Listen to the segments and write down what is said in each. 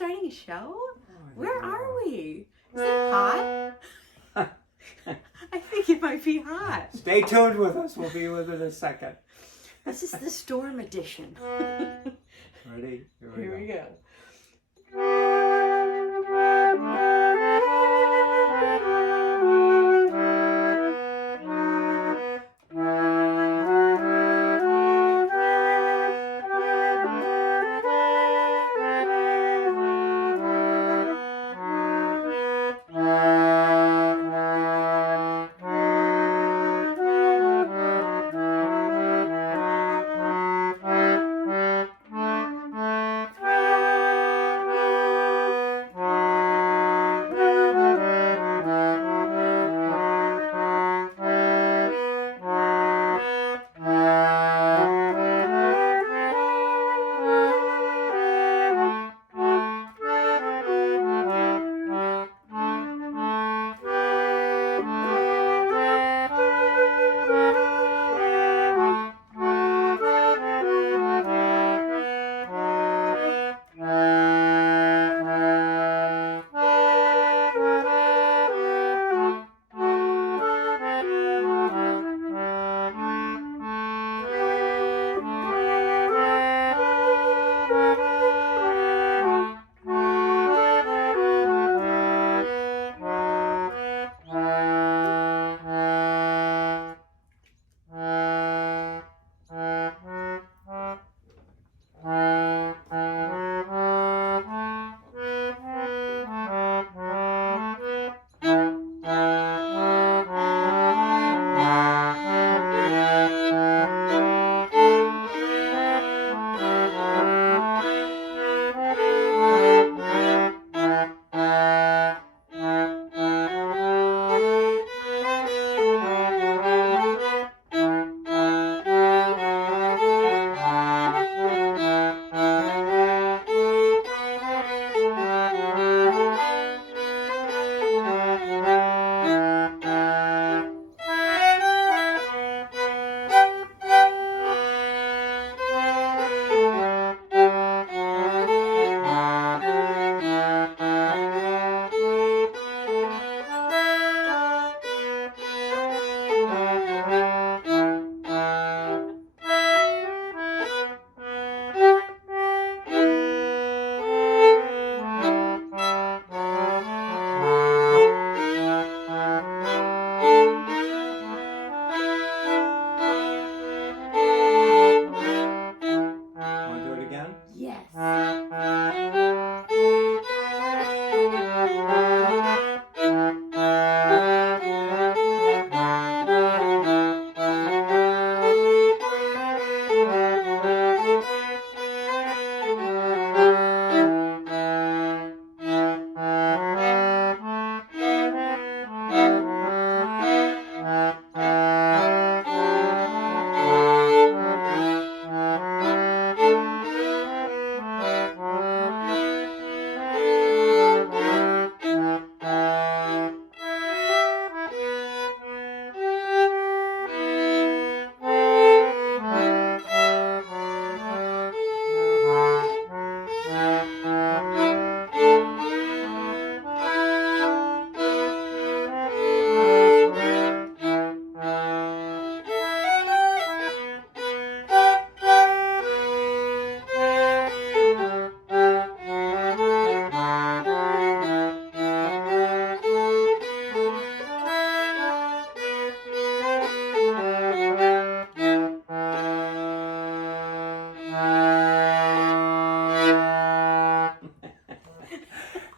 starting a show? Where are we? Is it hot? I think it might be hot. Stay tuned with us. We'll be with it in a second. This is the storm edition. Ready? Here we go.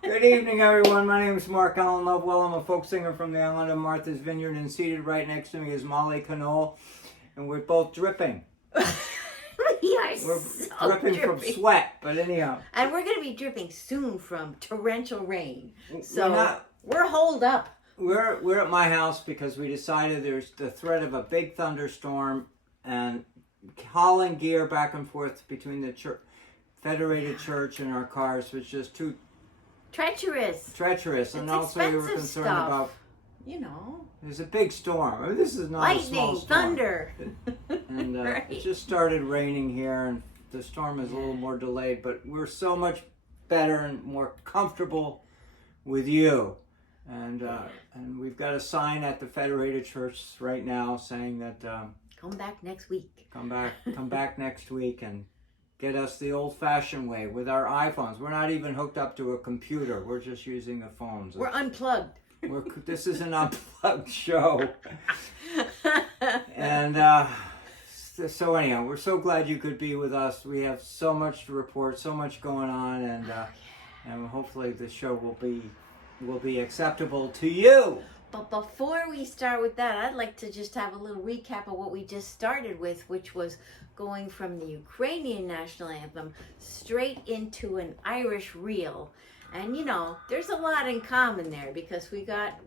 Good evening, everyone. My name is Mark Allen Lovewell. I'm a folk singer from the island of Martha's Vineyard, and seated right next to me is Molly Conole, and we're both dripping. We're dripping from sweat, but anyhow. And we're going to be dripping soon from torrential rain. So we're holed up. We're at my house because we decided there's the threat of a big thunderstorm, and hauling gear back and forth between the Federated Church and our cars was just too treacherous, and also we were concerned about, there's a big storm. I mean, this is not lightning, a small storm. thunder, and right. It just started raining here, and the storm is a little more delayed. But we're so much better and more comfortable with you. And we've got a sign at the Federated Church right now saying that come back next week. Come back next week and get us the old-fashioned way with our iPhones. We're not even hooked up to a computer. We're just using the phones. We're unplugged. This is an unplugged show. And so anyhow, we're so glad you could be with us. We have so much to report, so much going on, and hopefully the show will be acceptable to you. But before we start with that, I'd like to just have a little recap of what we just started with, which was going from the Ukrainian national anthem straight into an Irish reel. And you know, there's a lot in common there because we got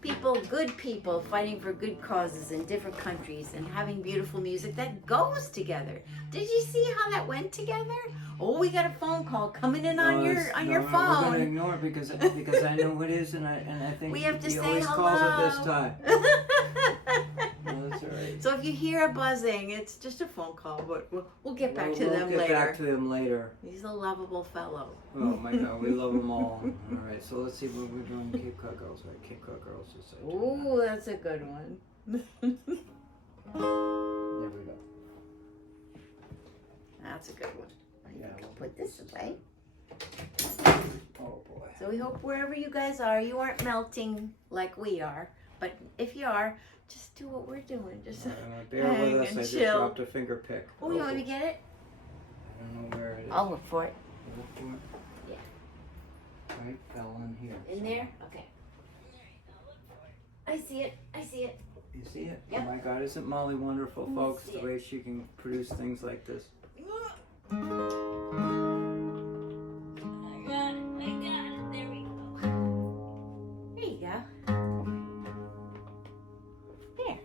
people, good people fighting for good causes in different countries and having beautiful music that goes together. Did you see how that went together? Oh, we got a phone call coming in on your phone. We're gonna ignore it because I know what it is, and I think we have to he say always hello. calls it this time. No, that's all right. So if you hear a buzzing, it's just a phone call, but we'll get back to them later. We'll get back to him later. He's a lovable fellow. Oh my God, we love them all. All right, so let's see what we're doing. Cape Cod Girls, right? Cape Cod Girls is like. Ooh, that's a good one. There we go. That's a good one. Yeah, I'll put this away. Oh boy. So we hope wherever you guys are, you aren't melting like we are. But if you are, just do what we're doing. Just bear hang with us. and I just chill. dropped a finger pick. Oh, you want me to get it? I don't know where it is. I'll look for it. Look for it? Yeah. Right, fell in here. In there? Okay. I see it. I see it. You see it? Yep. Oh my God, isn't Molly wonderful, Let me folks? see The it. way she can produce things like this. I got it. There we go. There you go. There.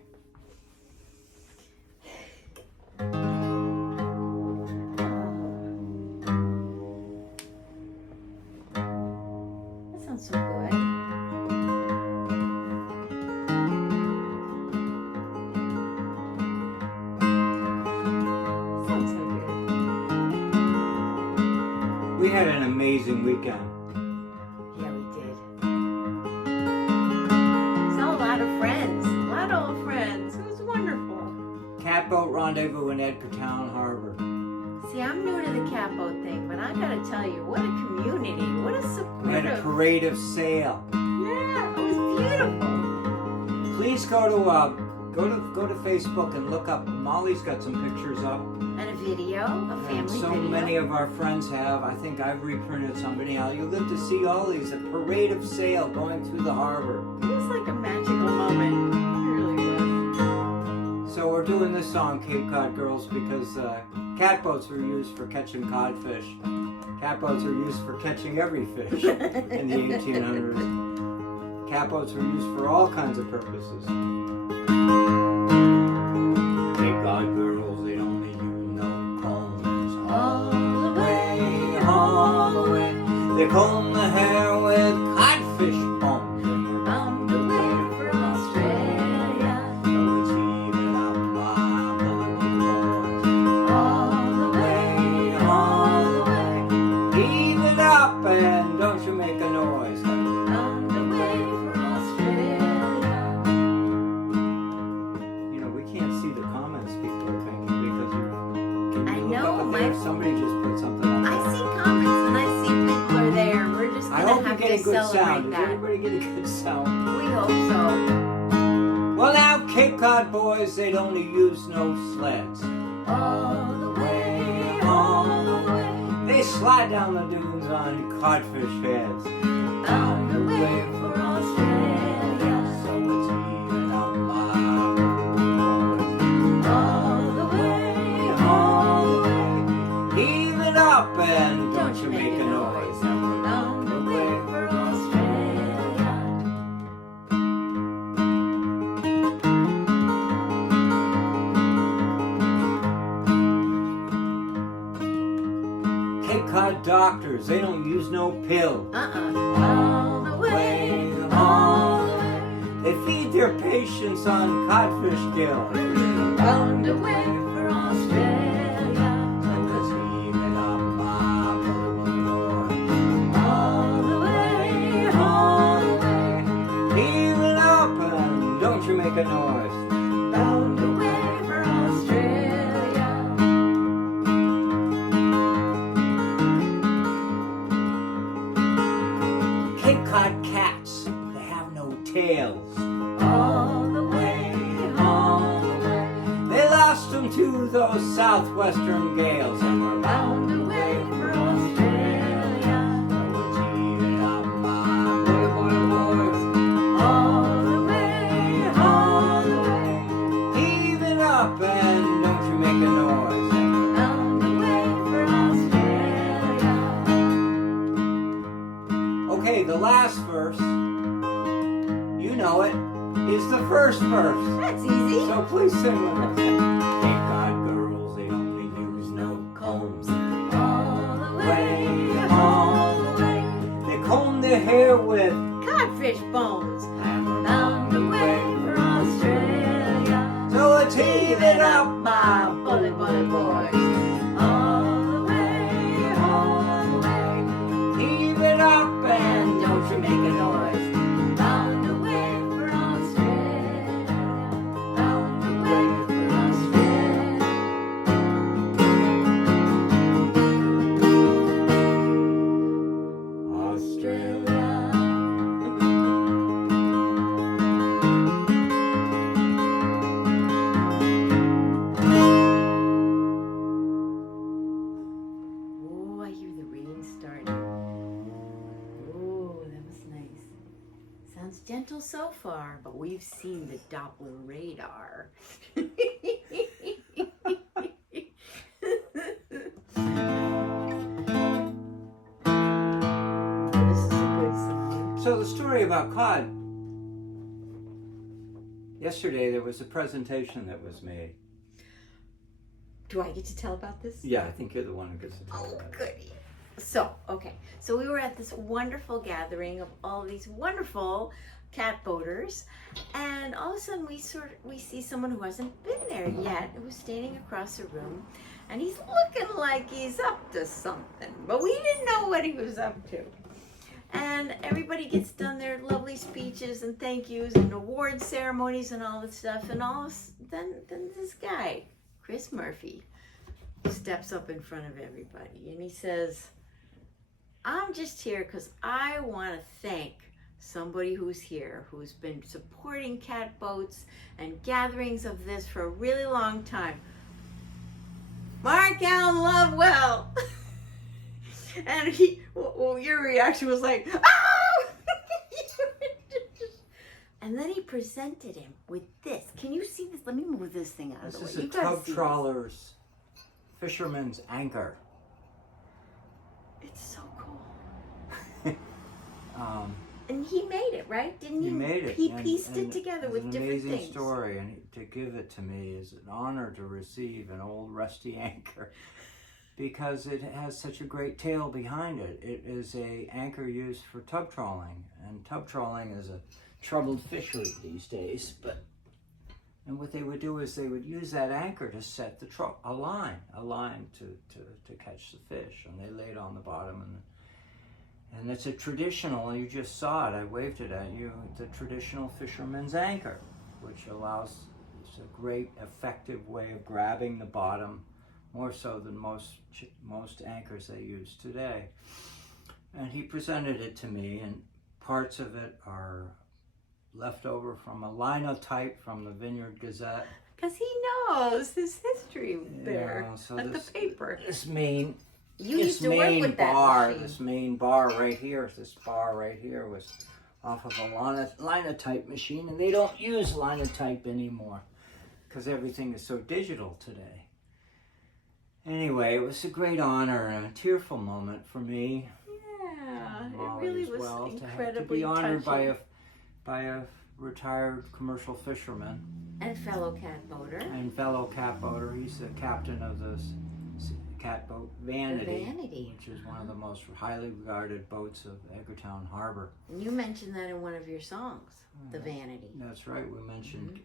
That sounds so good. Sounds so good. We had an amazing weekend. Yeah, we did. Saw a lot of friends. A lot of old friends. It was wonderful. Catboat rendezvous in Edgartown Harbor. See, I'm new to the catboat thing, but I gotta tell you, what a community. What a We had a supportive. parade of sail. Yeah, it was beautiful. Please go to Facebook and look up. Molly's got some pictures up. And a video, a And family so video. many of our friends have. I think I've reprinted somebody. You'll get to see all these. A parade of sail going through the harbor. It was like a magical moment. It really was. So we're doing this song, Cape Cod Girls, because catboats were used for catching codfish. Catboats were used for catching every fish in the 1800s. Catboats were used for all kinds of purposes. Cape Cod girls, they don't need you no combs. All the way, all the way. They comb the hair with codfish combs. And they're on the way for Australia. so it's even up my boys. All the way, all the way. Heave it up and don't you make a noise. On the way for Australia. You know, we can't see the comments people are making because can I you look know, up there? Somebody just put something up. I see comments and I see people are there. We're just I gonna hope you're have to getting good celebrate sound. Did that. everybody get a good sound? We hope so. Well, now Cape Cod boys, they don't use no sleds. All the way, all the way. They slide down the dunes on codfish heads. On the way for Australia. So it's even up my boys. All the way, all the way. Heave it up and don't you make a noise. On the way for Australia. Cape Cod doctors, they don't use no pill. All the way, all the way. They feed their patients on codfish gill. On the way for Australia. So it's even up my boys. caught cats, they have no tails. All the way, all the way. They lost them to those southwestern gales and were bound Bound away for Australia. We're cheating up my boys. All the way, all the way. Heaving up and don't you make a noise. Bound away for Australia. Okay, the last verse, you know it, is the first verse. That's easy. So please sing with us. Thank God, girls, they only use no combs. All the way, all the way. They comb their hair with Codfish bones. hammer Bound away for Australia. So it's heaving up My bully boys. All the way, heave it up and don't you make a noise. Bound away for Australia. Bound away for Australia. Australia. Oh, I hear the rain starting. Oh, that was nice. Sounds gentle so far, but we've seen the Doppler radar. This is a good song. So the story about cod. Yesterday there was a presentation that was made. Do I get to tell about this? Yeah, I think you're the one who gets to tell Oh, about it. goody. So, okay. So we were at this wonderful gathering of all these wonderful cat boaters, and all of a sudden we see someone who hasn't been there yet, who was standing across the room, and he's looking like he's up to something, but we didn't know what he was up to. And everybody gets done their lovely speeches and thank yous and award ceremonies and all this stuff, and then this guy, Chris Murphy, steps up in front of everybody and he says, I'm just here because I want to thank somebody who's here, who's been supporting cat boats and gatherings of this for a really long time. Mark Allen Lovewell. And your reaction was like, oh! And then he presented him with this. Can you see this? Let me move this thing out of the way. This is a You gotta tub see trawler's fisherman's anchor. this. It's so cool. Um, And he made it, right? Didn't he? He made it. He and- pieced and it together with it's an different amazing things. story, and to give it to me is an honor to receive an old rusty anchor because it has such a great tale behind it. It is a anchor used for tub trawling, and tub trawling is a troubled fishery these days. And what they would do is they would use that anchor to set a line to catch the fish, and they lay it on the bottom, and it's a traditional, you just saw it, I waved it at you, the traditional fisherman's anchor, which it's a great effective way of grabbing the bottom, more so than most anchors they use today. And he presented it to me, and parts of it are left over from a linotype from the Vineyard Gazette. Because he knows his history there so at the paper. This main You used to work with that machine. This main bar right here was off of a linotype machine, and they don't use linotype anymore because everything is so digital today. Anyway, it was a great honor and a tearful moment for me. Yeah, it Molly really as was well, incredibly to be honored touching. by a retired commercial fisherman And fellow cat boater. and fellow cat boater. He's the captain of the cat boat Vanity, The Vanity. which is one of the most highly regarded boats of Edgartown Harbor. And you mentioned that in one of your songs, The Vanity. That's right. We mentioned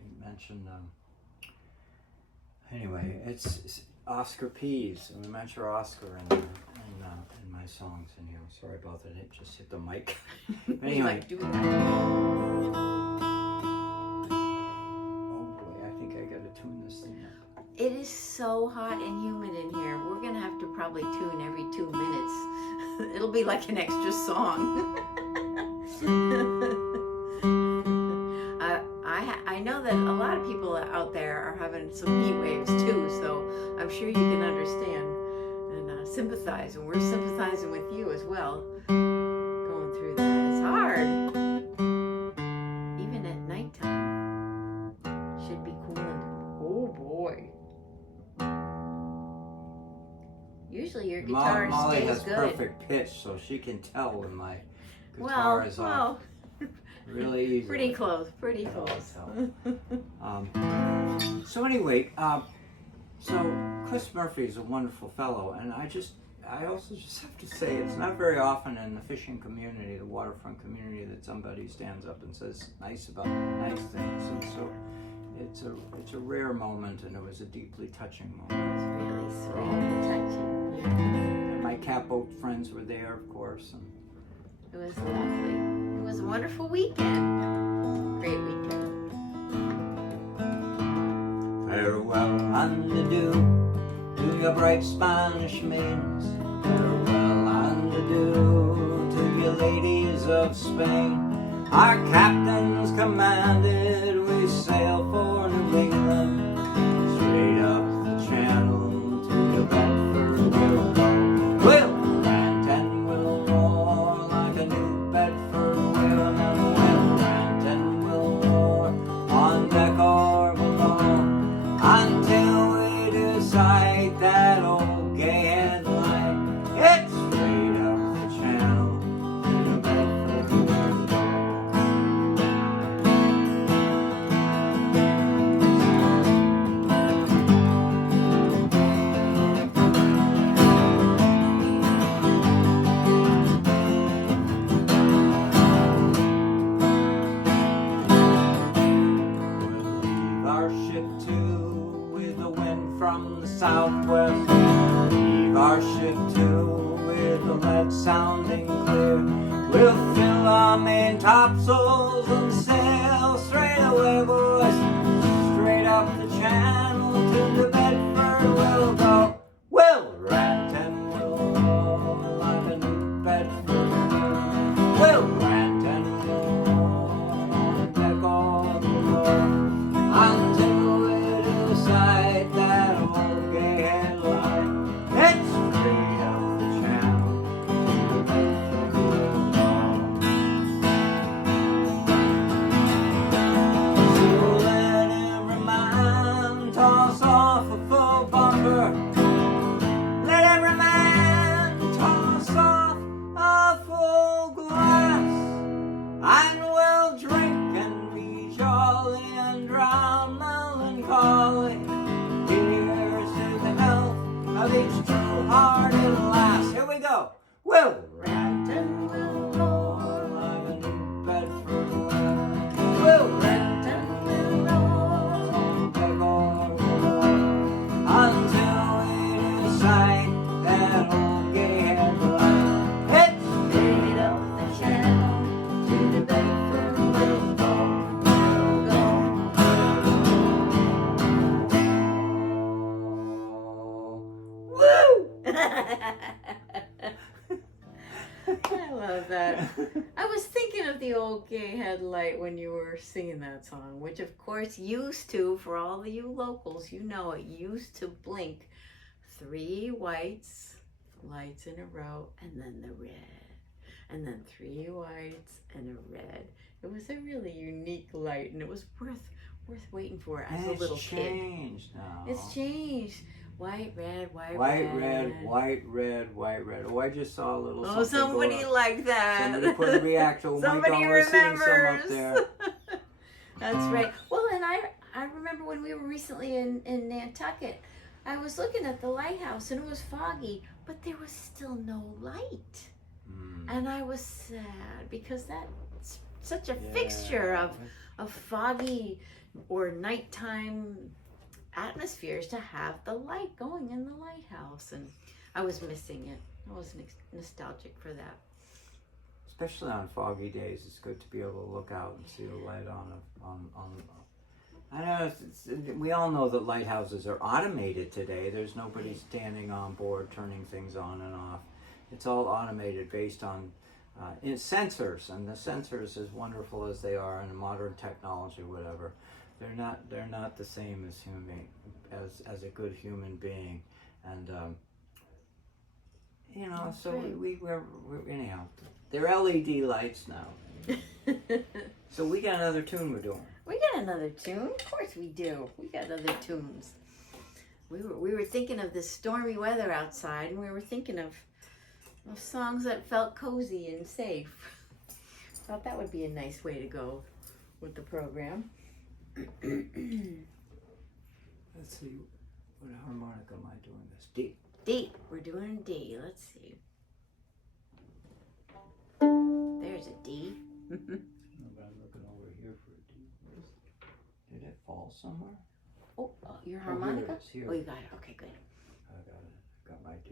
anyway. It's Oscar Pease. We mentioned Oscar in my songs. And sorry about that. It just hit the mic. We Anyway. like doing that. Oh boy, I think I gotta tune this thing up. It is so hot and humid in here. We're going to have to probably tune every 2 minutes. It'll be like an extra song. I know that a lot of people out there are having some heat waves too, so I'm sure you can understand and sympathize, and we're sympathizing with you as well. Going through that, it's hard. Even at nighttime, should be cooling. Oh boy. Usually your guitar Molly stays has good. perfect pitch, so she can tell when my guitar is off. Really easy. Pretty close. So anyway, so Chris Murphy is a wonderful fellow, and I also just have to say it's not very often in the fishing community, the waterfront community, that somebody stands up and says nice things, and so it's a rare moment, and it was a deeply touching moment. It was really sweet and touching. Yeah. And my catboat friends were there, of course, and it was lovely. It was a wonderful weekend. Great weekend. Farewell and adieu to your bright Spanish maidens. Farewell and adieu to your ladies of Spain. Our captains commanded we sail for New England. Straight up the channel to the Bedford we'll go. We'll rant and we'll roar like a New Bedford whale, and we'll rant and we'll roar on deck or below, until we decide that old gay headlight, it's straight up the channel to the Bedford we'll go. We'll leave our ship too with the wind from the southwest. Leave our ship too with the lead sounding clear. We'll fill our main topsails and sail straight away, boys. Straight up the channel to the Bedford we'll go. We'll rant and we'll roar like a New Bedford. We'll rant and we'll roar on deck or below, until we decide that old gay headline, it's straight up the channel to the Bedford we'll go. So let every man toss off a full bumper. Let every man toss off a full glass, and we'll drink and be jolly and drown melancholy. Here's to the health of each true-hearted lass. Here we go. We'll rant and we'll roar like a New Bedford whale. We'll rant and we'll roar on deck or below, until we decide that old gay headline, it's straight up the channel to the Bedford we'll go. Woo! I love that. I was thinking of the old gay headlight when you were singing that song, which of course used to, for all of you locals, you know it used to blink 3 whites lights in a row, and then the red, and then 3 whites and a red. It was a really unique light, and it was worth waiting for as a little kid. It's changed now. It's changed. White, red, white, White, red. red, white, red, white, red. Oh, I just saw a little Oh, something somebody go up. like that. Somebody put a reactor. Oh Somebody my God, we're seeing some remembers. up there. That's right. Well, and I remember when we were recently in Nantucket, I was looking at the lighthouse and it was foggy, but there was still no light. And I was sad because that's such a fixture of foggy or nighttime atmospheres to have the light going in the lighthouse, and I was missing it. I was nostalgic for that. Especially on foggy days, it's good to be able to look out and see the light on. I know we all know that lighthouses are automated today. There's nobody standing on board turning things on and off. It's all automated based on in sensors, and the sensors, as wonderful as they are, and modern technology, whatever, they're not the same as as a good human being, and so we're anyhow. They're LED lights now. So we got another tune we're doing. We got another tune? Of course we do. We got other tunes. We were thinking of this stormy weather outside, and we were thinking of songs that felt cozy and safe. Thought that would be a nice way to go with the program. Let's see, what harmonica am I doing this? D. D. We're doing D. Let's see. There's a D. I'm looking over here for a D. Did it fall somewhere? Oh, your harmonica? Here it is, here. Oh, you got it. Okay, good. I got it. Got my D.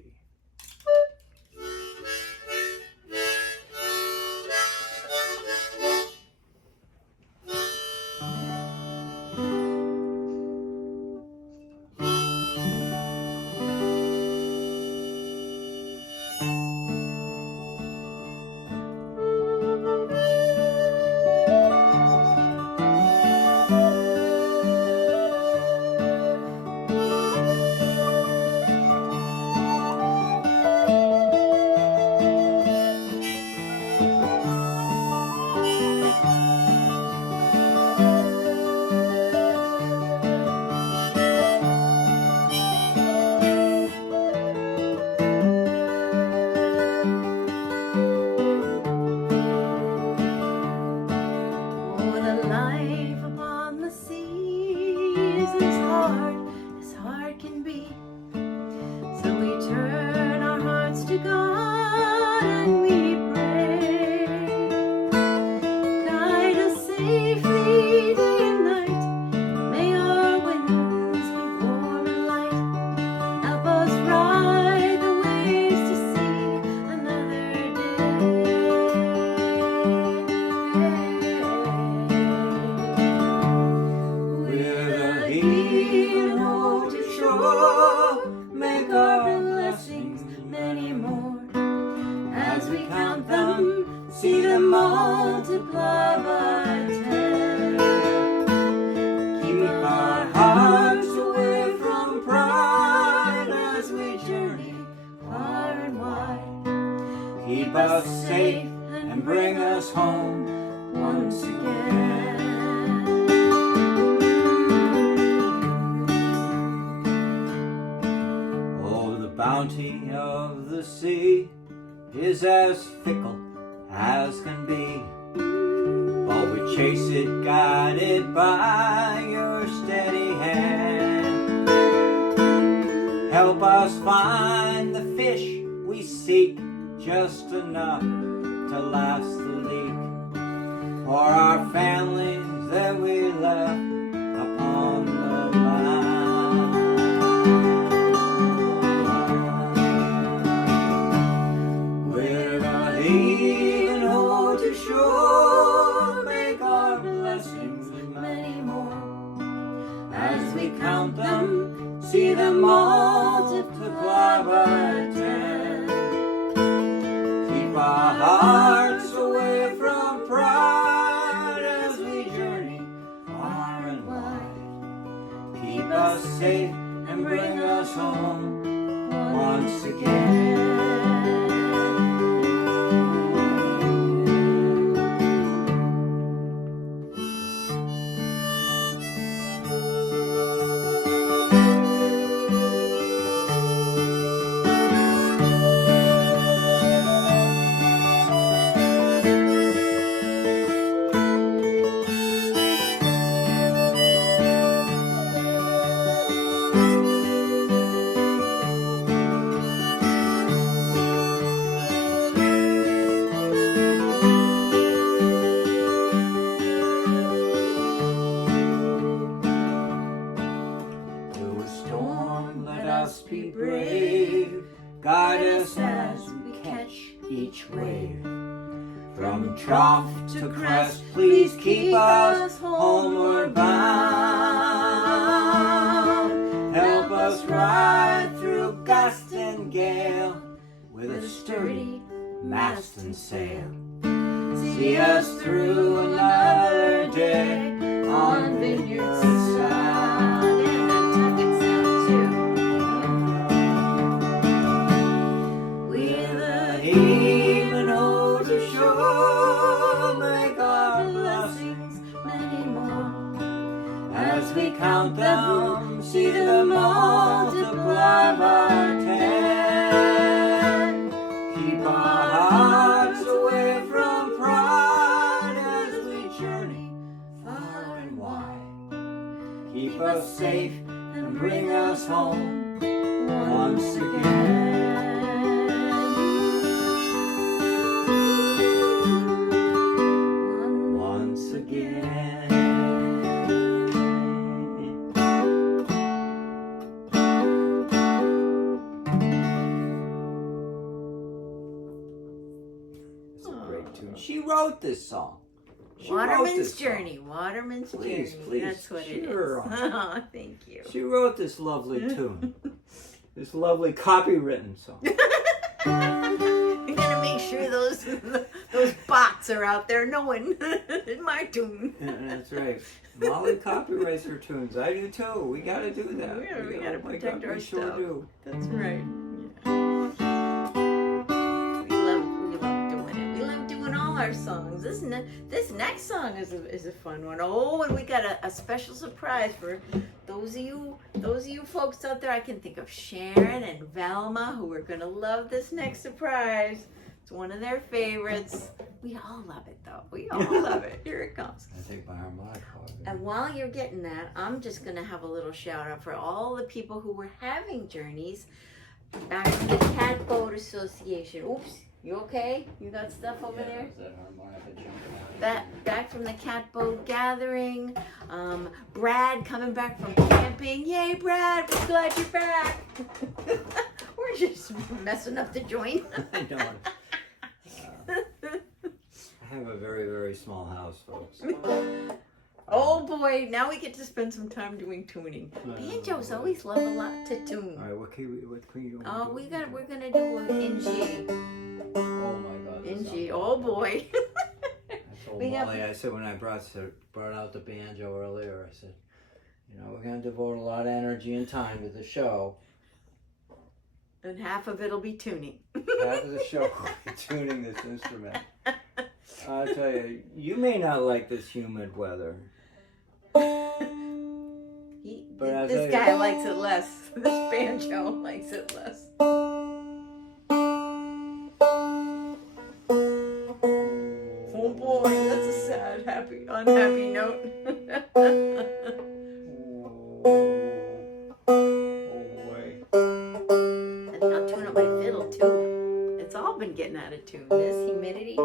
mast and sail. See us through another day on Vineyard side. And that tucket sound too. We're the heaving oars ashore, make our blessings many more. as we count them, see them multiply by 10. Keep our hearts away from pride as we journey far and wide. Keep us safe and bring us home once again. Once again. It's a great tune. She wrote this song. She wrote Waterman's this song. Journey. Waterman's Please, Journey. please, That's what it is. sure. Oh, thank you. She wrote this lovely tune. This lovely copywritten song. I'm gonna make sure those bots are out there knowing my tune. Yeah, that's right. Molly copyrights her tunes. I do too. We gotta do that. Yeah, we gotta oh my protect God, our we sure stuff. do. That's right. We love doing it. We love doing all our songs. This next song is a fun one. Oh, and we got a special surprise for those of you folks out there. I can think of Sharon and Velma who are gonna love this next surprise. It's one of their favorites. We all love it though. We all love it. Here it comes. I take my harmonica off. And while you're getting that, I'm just going to have a little shout out for all the people who were having journeys back from the Catboat Association. Oops, you okay? You got stuff over there? That harmonica jumping out. Back from the Catboat Gathering. Brad coming back from camping. Yay, Brad, we're glad you're back. We're just messing up the joint. I know. I have a very, very small house, folks. Oh boy, now we get to spend some time doing tuning. Banjos always love a lot to tune. All right, what can you do? Oh, we're gonna do in G. Oh my God. In G. Oh boy. I told We have- Molly, I said when I brought out the banjo earlier, I said, we're gonna devote a lot of energy and time to the show. And half of it'll be tuning. Half of the show will be tuning this instrument. I'll tell you, you may not like this humid weather. But I'll This tell guy you- likes it less. This banjo likes it less. Oh boy, that's a sad, unhappy note. Oh boy. And I'll tune up my fiddle too. It's all been getting out of tune. This humidity.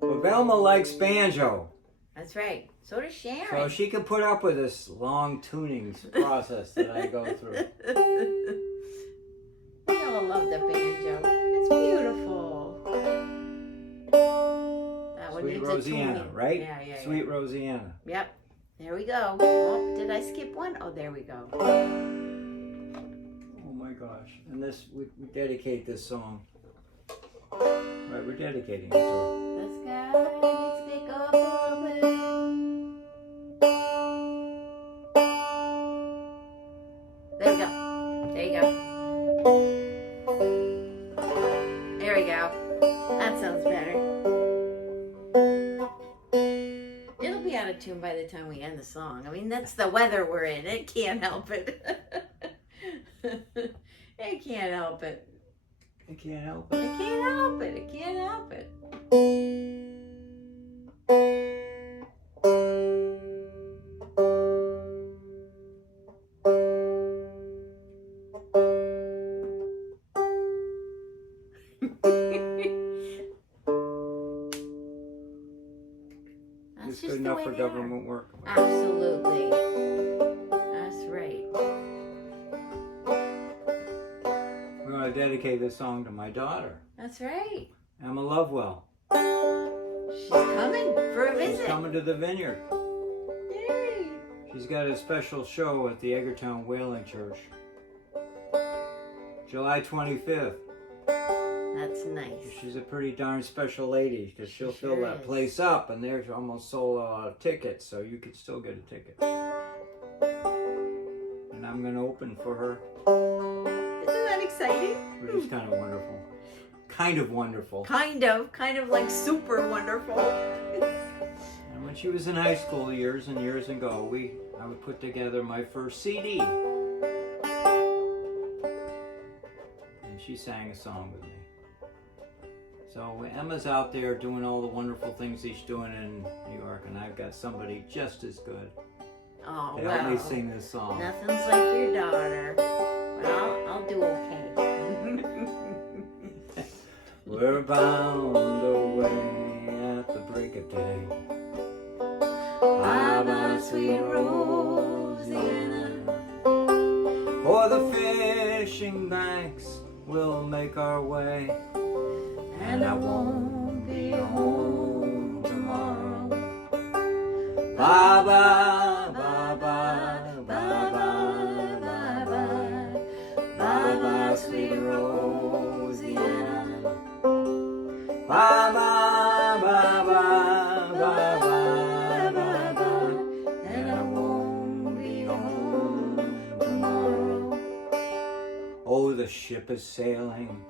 Well, Velma likes banjo, That's right. So does Sharon. so she can put up with this long tuning process that I go through. We all love the banjo. It's beautiful. That one Sweet needs a Rosianna, tuning. right? Yeah. Sweet Rosianna. Yep. There we go. Oh, did I skip one? Oh, there we go. Oh my gosh. And this, we dedicate this song. Right, we're dedicating it to her. The sky needs to pick up a bit. There we go. There you go. There we go. That sounds better. It'll be out of tune by the time we end the song. I mean, that's the weather we're in. It can't help it. It can't help it. I can't help it. It can't help it. It can't help it. That's It's just good the enough way for they government work. are. Absolutely. That's right. We're going to dedicate this song to my daughter, That's right. Emma Lovewell. She's coming for a She's visit. coming to the Vineyard. Yay. She's got a special show at the Eggertown Whaling Church. July 25th. That's nice. She's a pretty darn special lady because she'll fill that is. place up, and there's almost sold out of tickets, so you could still get a ticket. And I'm going to open for her. Isn't that exciting? Which is kind of wonderful. Kind of wonderful. Kind of like super wonderful. And when she was in high school years and years ago, I would put together my first CD. And she sang a song with me. So Emma's out there doing all the wonderful things she's doing in New York, and I've got somebody just as good Oh, to help me sing this song. Nothing's like your daughter. But I'll do okay. We're bound away at the break of day. Bye-bye, sweet Rosanna. For the fishing banks we'll make our way, And I won't be home tomorrow. Bye-bye, bye-bye, bye-bye, bye-bye. Bye-bye, sweet Rosanna. bye-bye, bye-bye, bye-bye, Bye-bye. And I won't be home tomorrow. Oh, the ship is sailing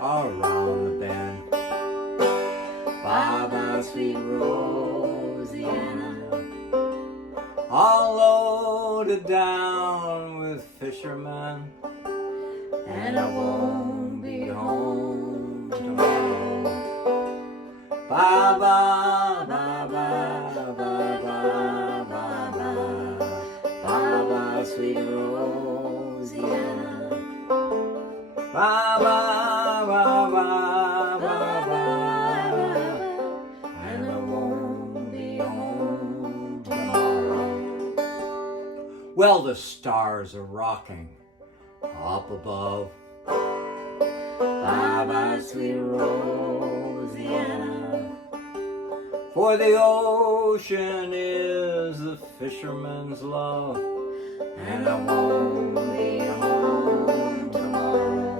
around the bend. Bye-bye, sweet Rosanna. All loaded down with fishermen, And I won't be home tomorrow. bye-bye, bye-bye, bye-bye, bye-bye, Bye-bye, sweet Rosanna. bye-bye, bye-bye, bye-bye, And I won't be home tomorrow. Well, the stars are rocking up above. Bye-bye, sweet Rosanna. For the ocean is the fisherman's love, And I won't be home tomorrow.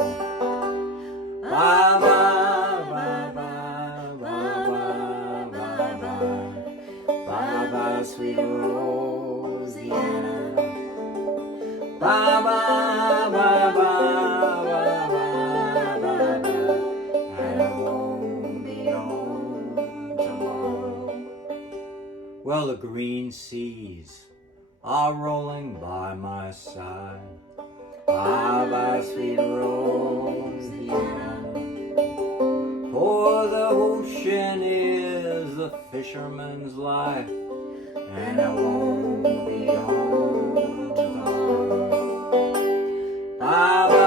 bye-bye, bye-bye, bye-bye, bye-bye, Bye-bye, sweet Rosanna. bye-bye, bye-bye, bye-bye, And I won't be home tomorrow. Well, the green seas are rolling by my side. Bye-bye, sweet Rosanna. For the ocean is the fisherman's life, And I won't be home tomorrow. bye-bye,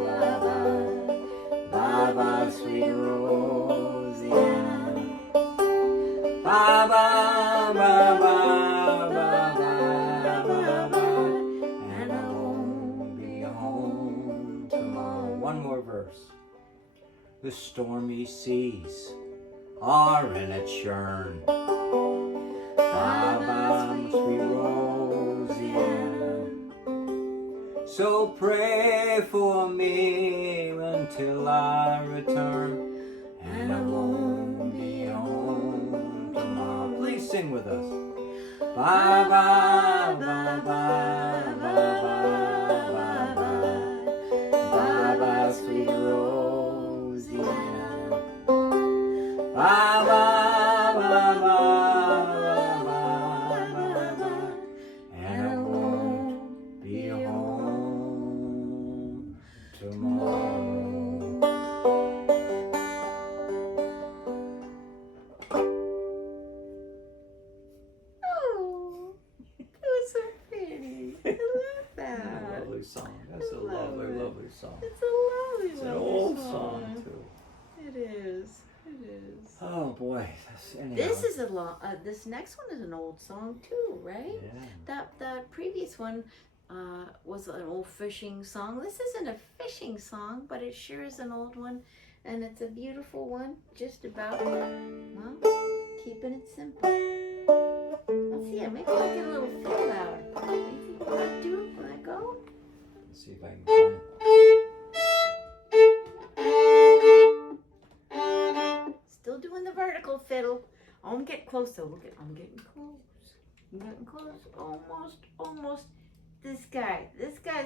bye-bye, Bye-bye, sweet Rosanna. bye-bye, bye-bye, bye-bye, And I won't be home tomorrow. One more verse. The stormy seas are in a churn. Bye-bye, sweet Rosanna. So pray for me until I return, and I won't be home tomorrow. Please sing with us. Bye-bye, bye-bye, bye-bye, bye-bye, bye-bye, sweet Rosanna. Bye-bye, bye-bye, bye-bye, and I won't be home tomorrow. Oh, that was so pretty. I love that. Lovely song. That's a lovely, lovely song. It's a lovely, It's an lovely old song too. It is. It is. Oh boy, anyhow. This is a long. This next one is an old song too, right? Yeah. That previous one was an old fishing song. This isn't a fishing song, but it sure is an old one, and it's a beautiful one. Just about, well, keeping it simple. Let's see. Maybe I'll get a little fill out. What do you think we'll do when I go see if I can find it. Still doing the vertical fiddle. Oh, I'm getting close though. Look at, I'm getting close. I'm getting close. Almost. This guy's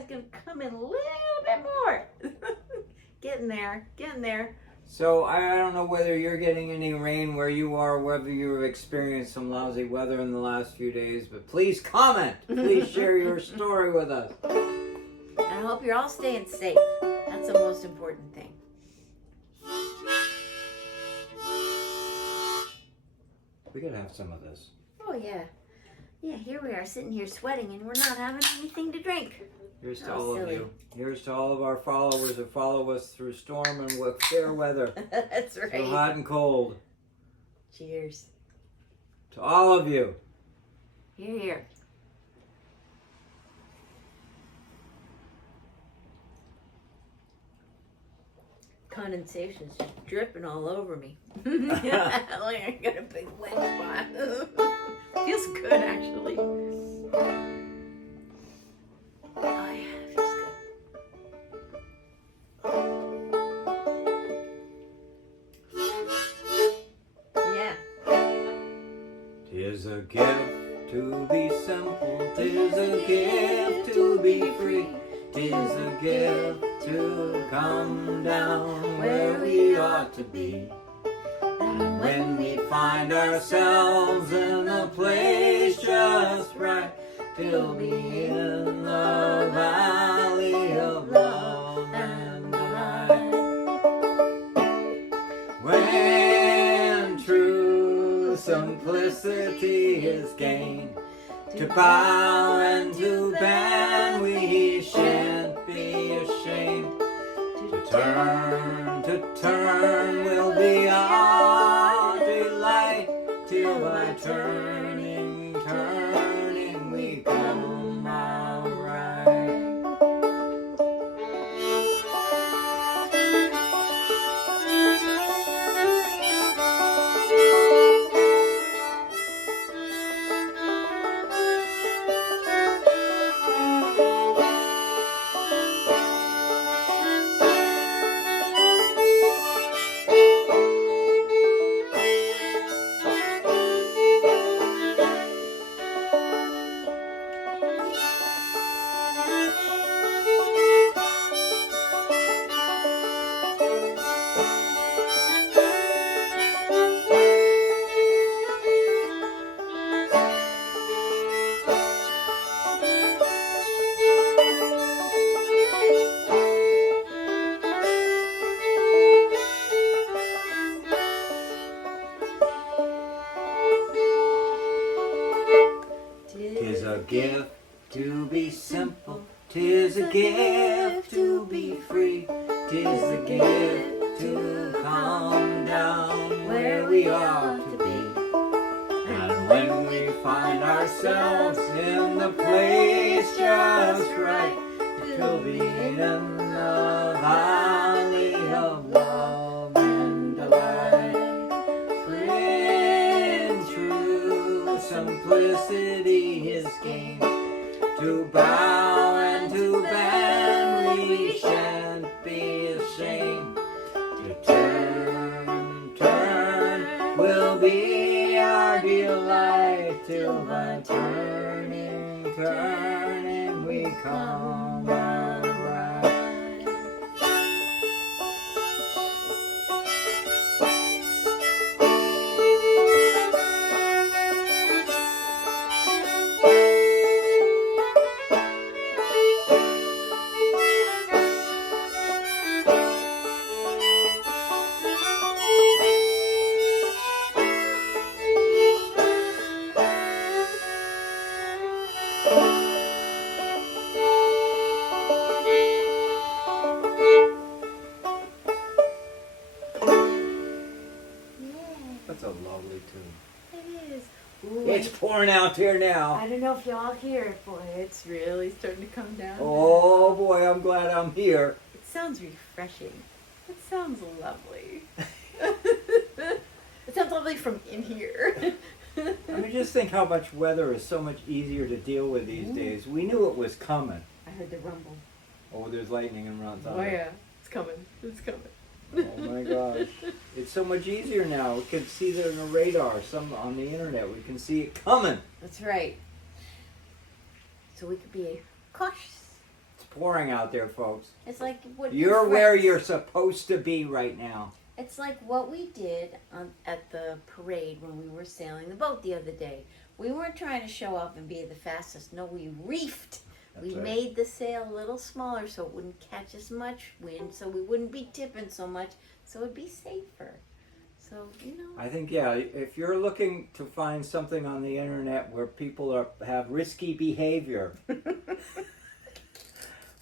gonna come in a little bit more. Getting there. So I don't know whether you're getting any rain where you are, whether you've experienced some lousy weather in the last few days, but please comment. Please share your story with us. And I hope you're all staying safe. That's the most important thing. We gotta have some of this. Oh yeah. Yeah, here we are sitting here sweating and we're not having anything to drink. Here's to How all silly. of you. Here's to all of our followers who follow us through storm and with fair weather. That's Through right. hot and cold. Cheers. To all of you. Here. Condensation's just dripping all over me. Like I got a big wet spot. Feels good actually. Oh yeah, feels good. Yeah. 'Tis a gift to be simple. 'Tis a gift to be free. 'Tis a gift to come down where we ought to be. And when we find ourselves in a place just right, we'll be in the valley of love and delight. When true simplicity is gained, to bow and to bend we shan't be ashamed. To turn will be our delight, till by turning we come out right. Gift to be simple, 'tis a gift to be free, 'tis a gift to come down where we ought to be. And when we find ourselves in the place just right, we'll be in the valley of love and delight. When true simplicity is gained, to bow and to bend we shan't be ashamed. To turn will be our delight, till by turning we come out right. That's a lovely tune. It is. Ooh, It's pouring out here now. I don't know if y'all hear it, boy. It's really starting to come down. Oh boy, I'm glad I'm here. It sounds refreshing. It sounds lovely. It sounds lovely from in here. I mean, just think how much weather is so much easier to deal with these days. We knew it was coming. I heard the rumble. Oh, there's lightning and thunder. Oh yeah, it's coming. It's coming. Oh my gosh. It's so much easier now. We can see that on the radar, some on the internet. We can see it coming. That's right. So we could be cautious. It's pouring out there, folks. It's like what You're where you're supposed to be right now. It's like what we did at the parade when we were sailing the boat the other day. We weren't trying to show off and be the fastest. No, we reefed. That's we right. made the sail a little smaller so it wouldn't catch as much wind, so we wouldn't be tipping so much, so it'd be safer. So, I think, yeah, if you're looking to find something on the internet where people have risky behavior,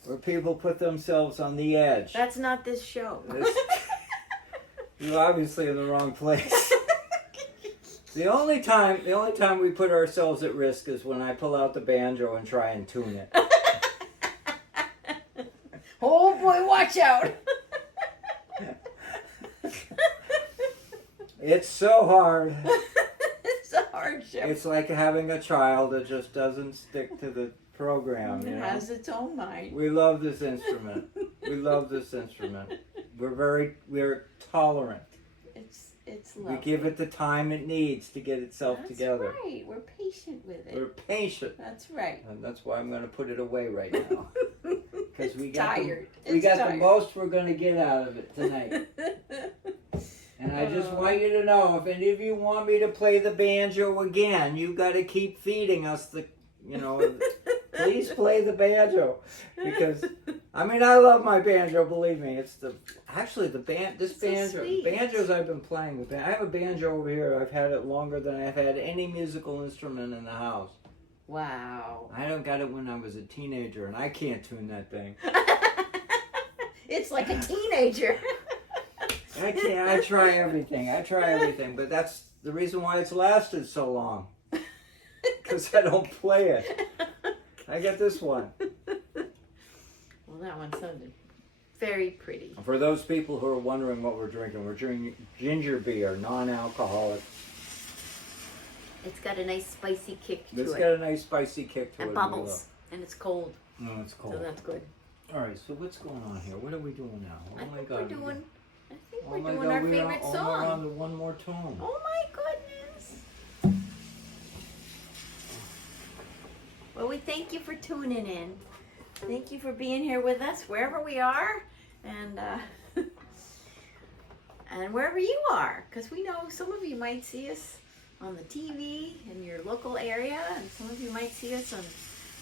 where people put themselves on the edge, That's not this show. you're obviously in the wrong place. The only time we put ourselves at risk is when I pull out the banjo and try and tune it. Oh boy, watch out! It's so hard. It's a hardship. It's like having a child that just doesn't stick to the program. It has its own mind. We love this instrument. We love this instrument. We're tolerant. It's lovely. We give it the time it needs to get itself together. That's right. We're patient with it. We're patient. That's right. And that's why I'm going to put it away right now. Because we got tired. We got the most we're going to get out of it tonight. And I just want you to know, if any of you want me to play the banjo again, you got to keep feeding us please play the banjo. Because, I love my banjo, believe me. It's banjos I've been playing with. I have a banjo over here. I've had it longer than I've had any musical instrument in the house. Wow. I don't got it when I was a teenager, and I can't tune that thing. It's like a teenager. I can't. I try everything, but that's the reason why it's lasted so long. Because I don't play it. I got this one. Well, that one sounded very pretty. For those people who are wondering what we're drinking ginger beer, non-alcoholic. It's got a nice spicy kick to it. It's got a nice spicy kick to it. And bubbles. And it's cold. No, it's cold. So that's good. All right, so what's going on here? What are we doing now? I think we're doing my our God, favorite we're song. on to one more tone. Oh my goodness. Well, we thank you for tuning in. Thank you for being here with us wherever we are and and wherever you are, because we know some of you might see us on the TV in your local area, and some of you might see us on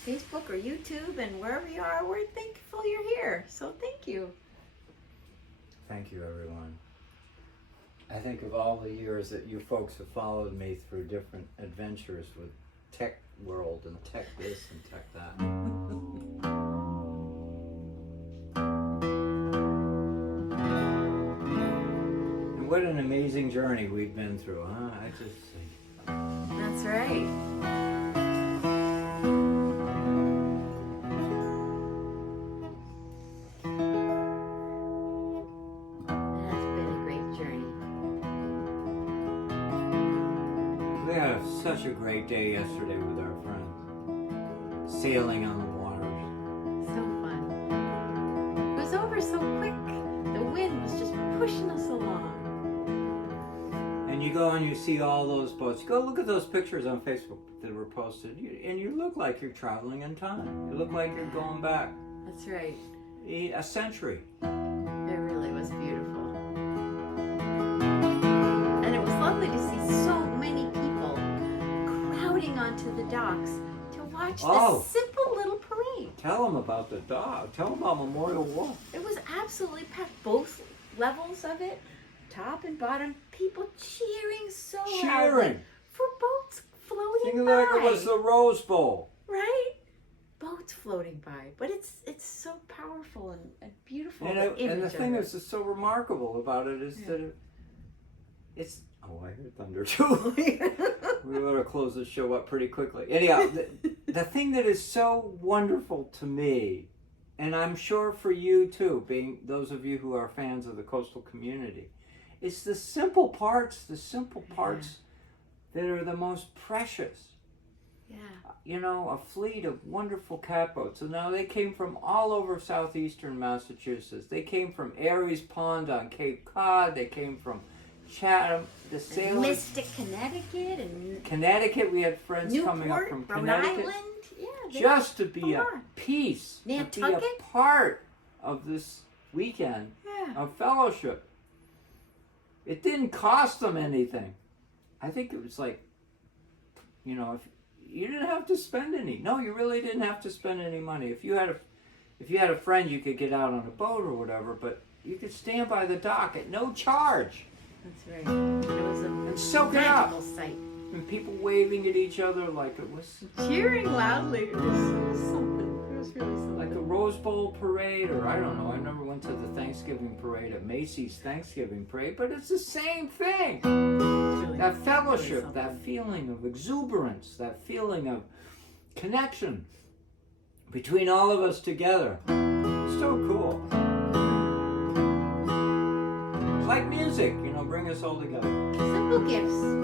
Facebook or YouTube, and wherever you are, we're thankful you're here. So thank you. Thank you, everyone. I think of all the years that you folks have followed me through different adventures with tech world and tech this and tech that. And what an amazing journey we've been through, huh? That's right. Such a great day yesterday with our friends, sailing on the waters. So fun. It was over so quick. The wind was just pushing us along. And you go and you see all those boats. You go look at those pictures on Facebook that were posted, and you look like you're traveling in time. You look like you're going back. That's right. A century. It really was beautiful. And it was lovely to see so many people crowding onto the docks to watch this simple little parade. Tell them about the dock. Tell them about Memorial Walk. It was absolutely packed. Both levels of it, top and bottom, people cheering so loudly for boats floating by. Like it was the Rose Bowl. Right? Boats floating by. But it's so powerful and beautiful. And the thing that's so remarkable about it is that it's... Oh, I heard thunder too. We better close this show up pretty quickly. Anyhow, the thing that is so wonderful to me, and I'm sure for you too, being those of you who are fans of the coastal community, it's the simple parts that are the most precious. Yeah. You know, a fleet of wonderful catboats. And now they came from all over southeastern Massachusetts. They came from Aries Pond on Cape Cod. They came from Chatham. The sailors. Mystic, Connecticut, and Connecticut. We had friends coming up from Rhode Connecticut. Island. Yeah. Just to be a piece, to be a Nantucket? part of this weekend of fellowship. It didn't cost them anything. I think it was like, you know, if you didn't have to spend any. No, you really didn't have to spend any money. If you had a friend, you could get out on a boat or whatever, but you could stand by the dock at no charge. That's right. And it was a And soak it up. magical sight. And people waving at each other like it was Cheering loudly. It was something. It was really something. like a Rose Bowl parade, or I don't know. I never went to the Thanksgiving parade at Macy's Thanksgiving parade, but it's the same thing. Really That fellowship, really that feeling of exuberance, that feeling of connection between all of us together. So cool. It's like music, you know, bring us all together. Simple gifts.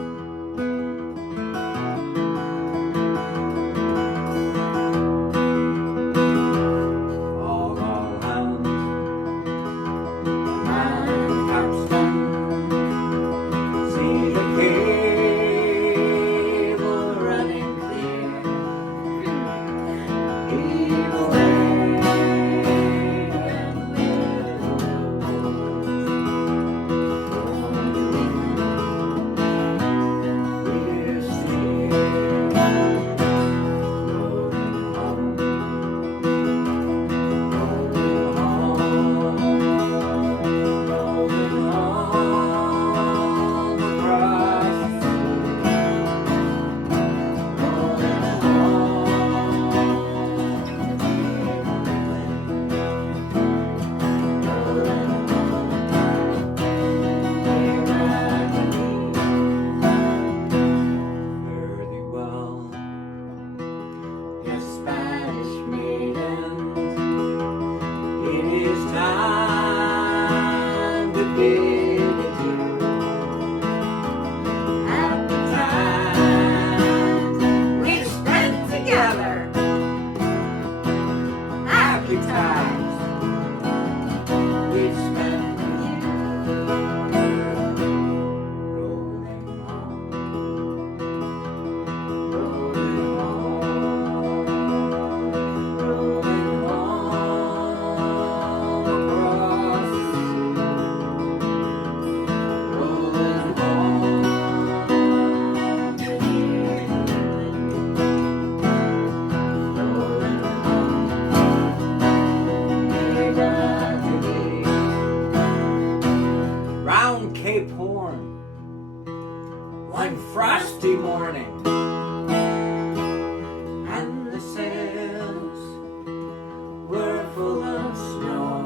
One frosty morning, and the sails were full of snow.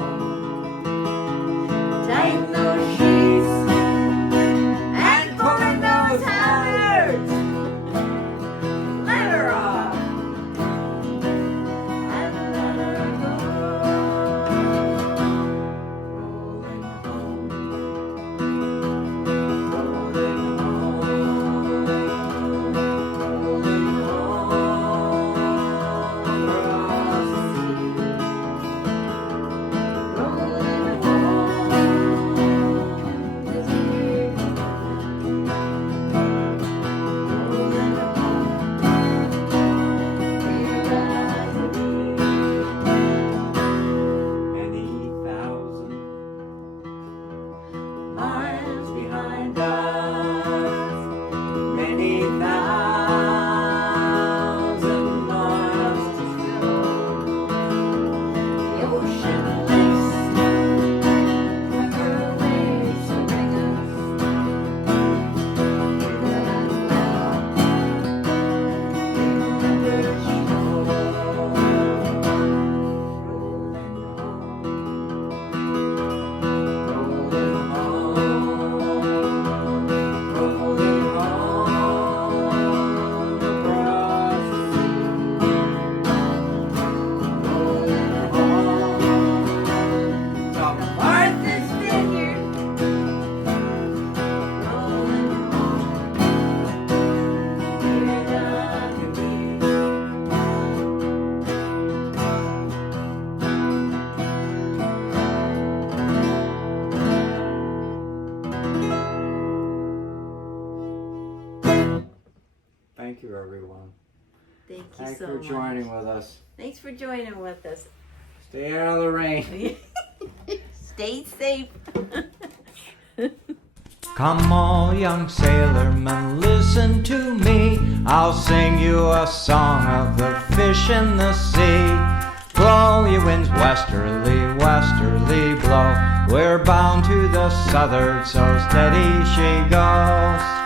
Tighten those sheets and pull in those halyards. Let her off and let her go. Rolling home, rolling home, rolling home. thank you, everyone. Thank you Thanks so for much. joining with us. Thanks for joining with us. Stay out of the rain. Stay safe. Come all young sailormen, listen to me. I'll sing you a song of the fish in the sea. Blow, ye winds, westerly, westerly blow. We're bound to the southward, so steady she goes.